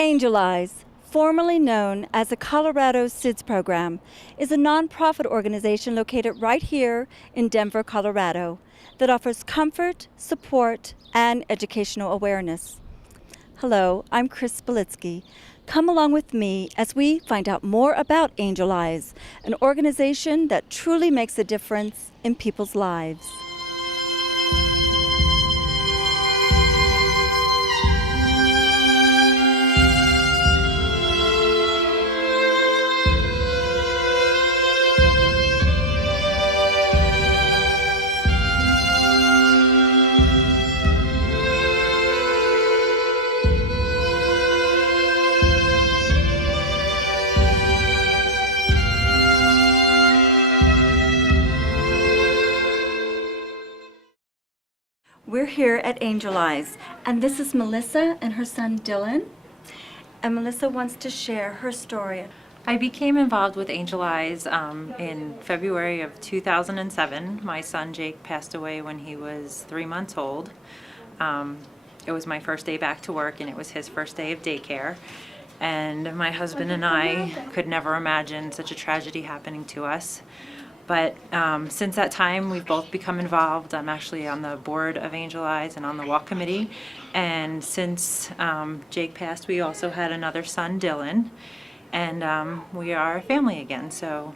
Angel Eyes, formerly known as the Colorado SIDS program, is a nonprofit organization located right here in Denver, Colorado, that offers comfort, support, and educational awareness. Hello, I'm Chris Spalitsky. Come along with me as we find out more about Angel Eyes, an organization that truly makes a difference in people's lives. We're here at Angel Eyes, and this is Melissa and her son Dylan. And Melissa wants to share her story. I became involved with Angel Eyes in February of 2007. My son Jake passed away when he was 3 months old. It was my first day back to work, and it was his first day of daycare. And my husband and I could never imagine such a tragedy happening to us. But since that time, we've both become involved. I'm actually on the board of Angel Eyes and on the walk committee. And since Jake passed, we also had another son, Dylan. And we are a family again. So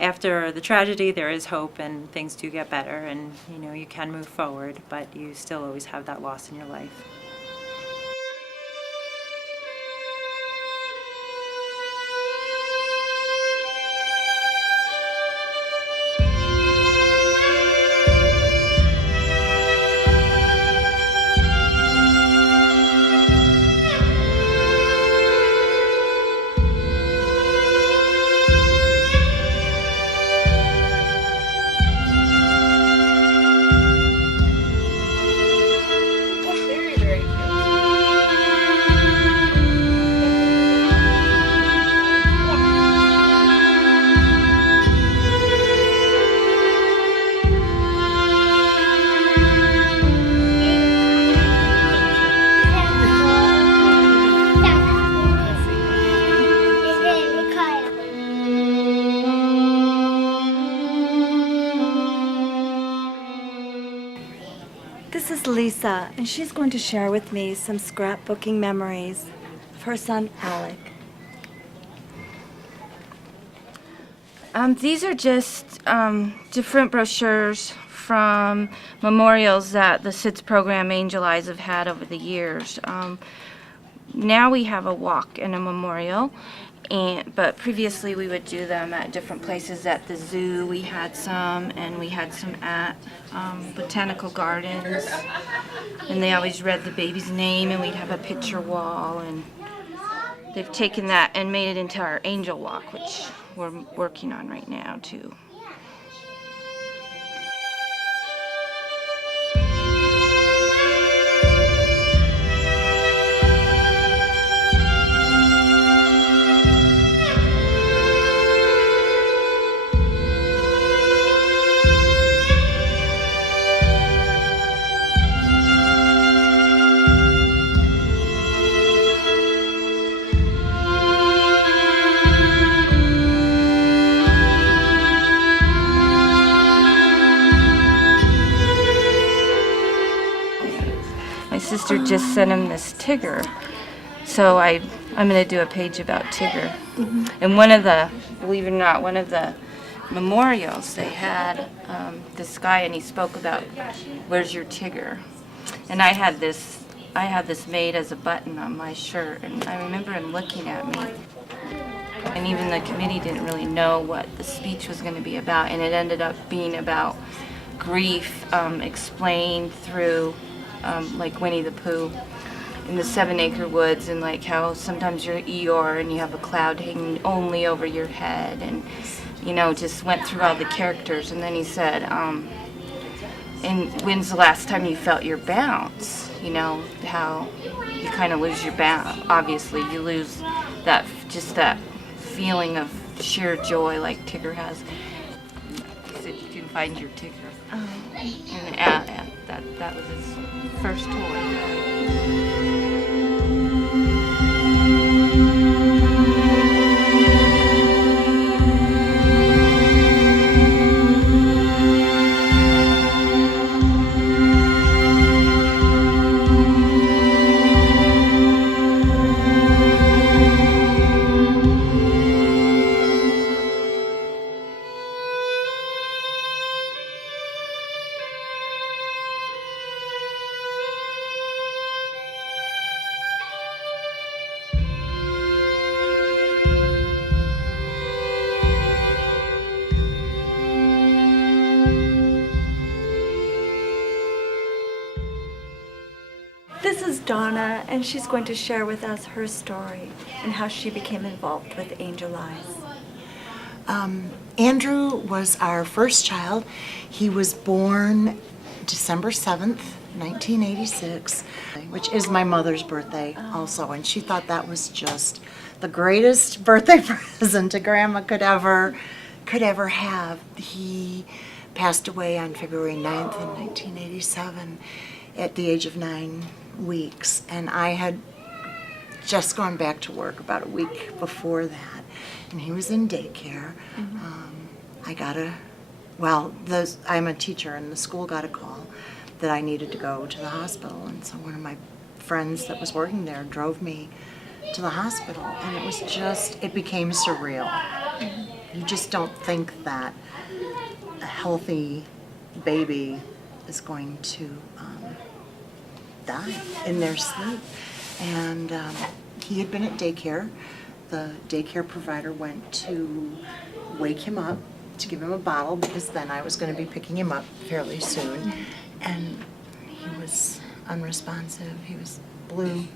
after the tragedy, there is hope and things do get better. And you can move forward, but you still always have that loss in your life. This is Lisa, and she's going to share with me some scrapbooking memories of her son Alec. These are just different brochures from memorials that the SIDS program Angel Eyes have had over the years. Now we have a walk and a memorial, but previously we would do them at different places. At the zoo we had some, and we had some at botanical gardens, and they always read the baby's name, and we'd have a picture wall, and they've taken that and made it into our angel walk, which we're working on right now too. My sister just sent him this Tigger, so I'm going to do a page about Tigger. Mm-hmm. And one of the, believe it or not, one of the memorials, they had this guy, and he spoke about, "Where's your Tigger?" And I had this made as a button on my shirt, and I remember him looking at me. And even the committee didn't really know what the speech was going to be about, and it ended up being about grief explained through like Winnie the Pooh in the 7 Acre Woods, and like how sometimes you're Eeyore and you have a cloud hanging only over your head, and just went through all the characters. And then he said, and when's the last time you felt your bounce? How you kind of lose your bounce. Obviously you lose that feeling of sheer joy like Tigger has. He said you can find your Tigger. And that was his first toy. Donna, and she's going to share with us her story and how she became involved with Angel Eyes. Andrew was our first child. He was born December 7th, 1986, which is my mother's birthday also, and she thought that was just the greatest birthday present a grandma could ever have. He passed away on February 9th in 1987 at the age of 9 weeks, and I had just gone back to work about a week before that, and he was in daycare. I'm a teacher, and the school got a call that I needed to go to the hospital, and so one of my friends that was working there drove me to the hospital, and it became surreal. You just don't think that a healthy baby is going to die in their sleep. And he had been at daycare. The daycare provider went to wake him up to give him a bottle, because then I was going to be picking him up fairly soon. And he was unresponsive. He was blue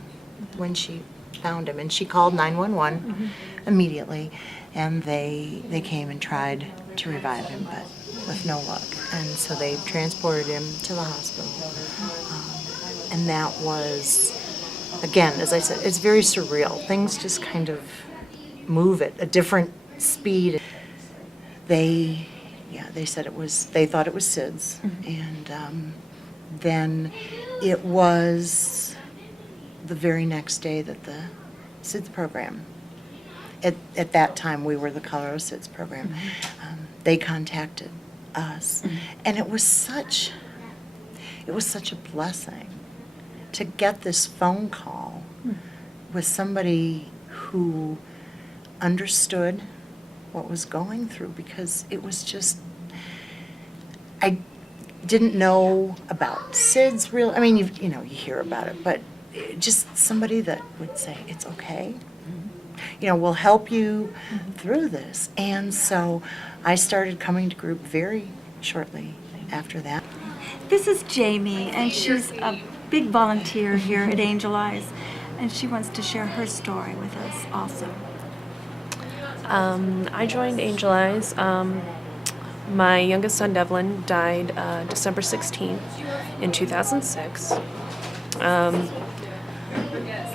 when she found him. And she called 911 immediately. And they came and tried to revive him, but with no luck. And so they transported him to the hospital. And that was, again, as I said, it's very surreal. Things just kind of move at a different speed. They said they thought it was SIDS. And then it was the very next day that the SIDS program, at that time we were the Colorado SIDS program, they contacted us. And it was such a blessing to get this phone call with somebody who understood what was going through, because it was just, I didn't know about SIDS real. I mean, you hear about it, but just somebody that would say, it's okay. We'll help you through this. And so I started coming to group very shortly after that. This is Jamie, and she's a big volunteer here at Angel Eyes, and she wants to share her story with us also. I joined Angel Eyes. My youngest son, Devlin, died December 16th in 2006.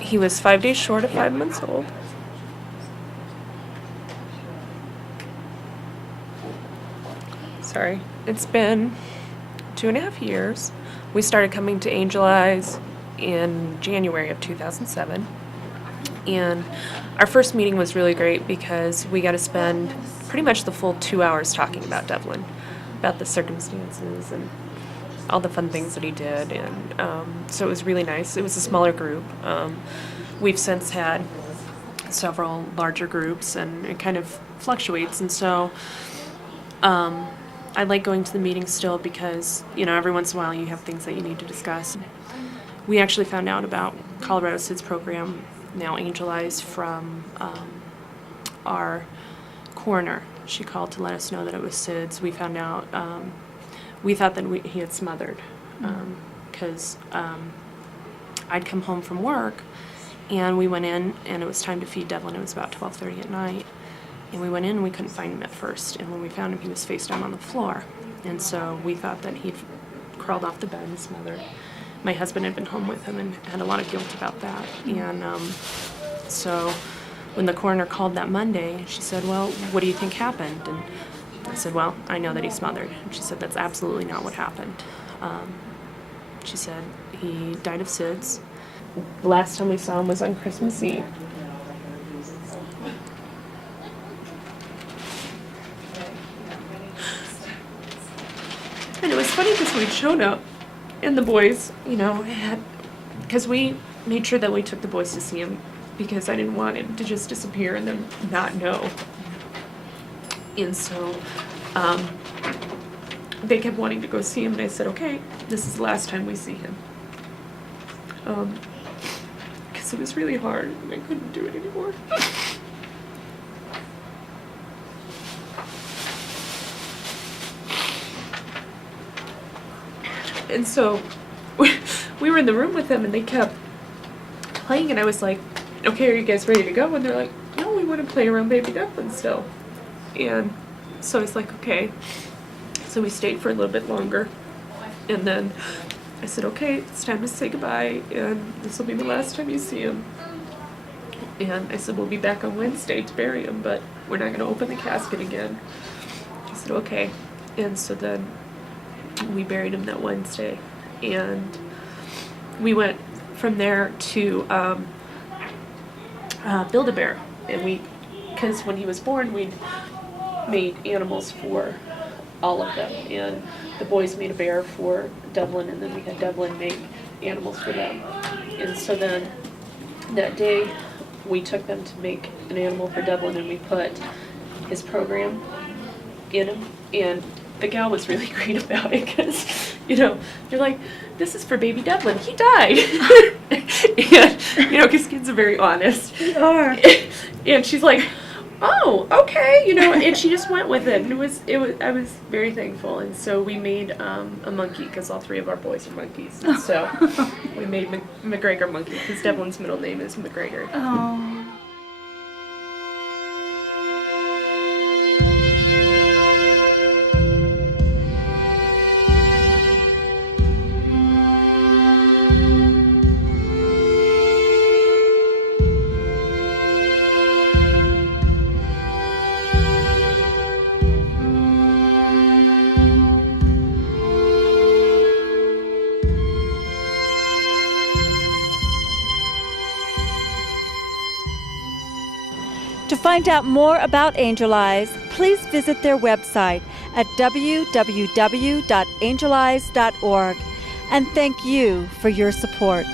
He was 5 days short of 5 months old. Sorry. It's been 2.5 years. We started coming to Angel Eyes in January of 2007. And our first meeting was really great because we got to spend pretty much the full 2 hours talking about Devlin, about the circumstances and all the fun things that he did. And so it was really nice. It was a smaller group. We've since had several larger groups, and it kind of fluctuates. And so I like going to the meetings still because, every once in a while you have things that you need to discuss. We actually found out about Colorado SIDS program, now Angel Eyes, from our coroner. She called to let us know that it was SIDS. We found out, we thought that he had smothered, because I'd come home from work and we went in and it was time to feed Devlin. It was about 12:30 at night. And we went in and we couldn't find him at first. And when we found him, he was face down on the floor. And so we thought that he'd crawled off the bed and smothered. My husband had been home with him and had a lot of guilt about that. And so when the coroner called that Monday, she said, well, what do you think happened? And I said, well, I know that he smothered. And she said, that's absolutely not what happened. She said, he died of SIDS. The last time we saw him was on Christmas Eve. And it was funny because we showed up, and the boys, because we made sure that we took the boys to see him, because I didn't want him to just disappear and them not know. And so they kept wanting to go see him, and I said, okay, this is the last time we see him. Because it was really hard, and I couldn't do it anymore. And so we were in the room with them, and they kept playing, and I was like, okay, are you guys ready to go? And they're like, no, we want to play around baby Dublin still. And so I was like, okay. So we stayed for a little bit longer. And then I said, okay, it's time to say goodbye, and this will be the last time you see him. And I said, we'll be back on Wednesday to bury him, but we're not going to open the casket again. I said, okay. And so then we buried him that Wednesday. And we went from there to Build-A-Bear. And because when he was born, we'd made animals for all of them. And the boys made a bear for Devlin, and then we had Devlin make animals for them. And so then that day, we took them to make an animal for Devlin, and we put his program in him. And the gal was really great about it, because, they're like, this is for baby Devlin. He died. And, because kids are very honest. They are. And she's like, oh, okay, and she just went with it. And I was very thankful. And so we made a monkey, because all three of our boys are monkeys. And so we made McGregor Monkey, because Devlin's middle name is McGregor. Oh. To find out more about Angel Eyes, please visit their website at www.angeleyes.org. And thank you for your support.